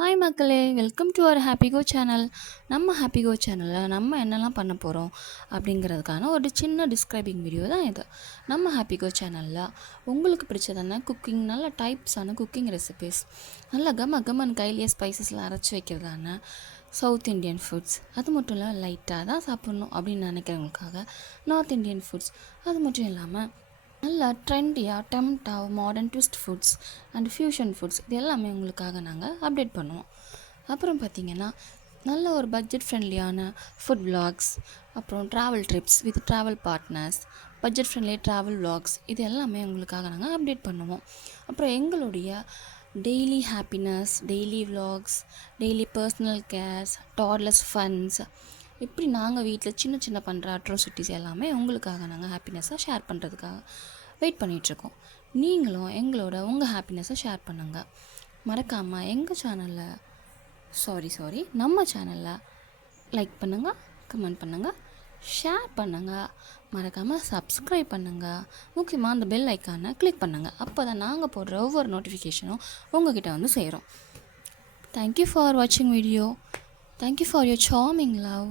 Hi மக்களே, welcome to our happy go channel. நம்ம happy go சேனலில் நம்ம என்னெல்லாம் பண்ண போகிறோம் அப்படிங்கிறதுக்கான ஒரு சின்ன டிஸ்கிரைபிங் வீடியோ தான் இது. நம்ம ஹாப்பி கோ சேனலில் உங்களுக்கு பிடிச்சதான குக்கிங், நல்ல டைப்ஸான குக்கிங் ரெசிபீஸ், நல்ல கம்மன் கையிலேயே ஸ்பைசஸ்லாம் அரைச்சி வைக்கிறதான சவுத் இண்டியன் ஃபுட்ஸ், அது மட்டும் இல்லை லைட்டாக தான் சாப்பிட்ணும் அப்படின்னு நினைக்கிறவங்களுக்காக நார்த் இண்டியன் ஃபுட்ஸ், அது மட்டும் இல்லாமல் நல்ல ட்ரெண்டியாக டெம்டாக modern twist foods and fusion foods, இது எல்லாமே உங்களுக்காக நாங்கள் அப்டேட் பண்ணுவோம். அப்புறம் பார்த்திங்கன்னா நல்ல ஒரு பட்ஜெட் ஃப்ரெண்ட்லியான ஃபுட் விலாக்ஸ், அப்புறம் travel trips with travel partners, budget friendly travel vlogs, இது எல்லாமே உங்களுக்காக நாங்கள் அப்டேட் பண்ணுவோம். அப்புறம் எங்களுடைய daily happiness, daily vlogs, daily personal cares, toddlers funs, இப்படி நாங்கள் வீட்டில் சின்ன பண்ணுற அட்ராசிட்டிஸ் எல்லாமே உங்களுக்காக நாங்கள் ஹாப்பினஸ்ஸாக ஷேர் பண்ணுறதுக்காக வெயிட் பண்ணிகிட்ருக்கோம். நீங்களும் எங்களோட உங்கள் ஹாப்பினஸ்ஸை ஷேர் பண்ணுங்கள். மறக்காமல் எங்கள் சேனலில் நம்ம சேனலில் லைக் பண்ணுங்கள், கமெண்ட் பண்ணுங்கள், ஷேர் பண்ணுங்கள், மறக்காமல் சப்ஸ்கிரைப் பண்ணுங்கள். முக்கியமாக அந்த பெல் ஐக்கானை கிளிக் பண்ணுங்கள். அப்போ தான் நாங்கள் போடுற ஒவ்வொரு நோட்டிஃபிகேஷனும் உங்கள்கிட்ட வந்து சேரும். தேங்க்யூ ஃபார் வாட்சிங் video. Thank you for your charming love.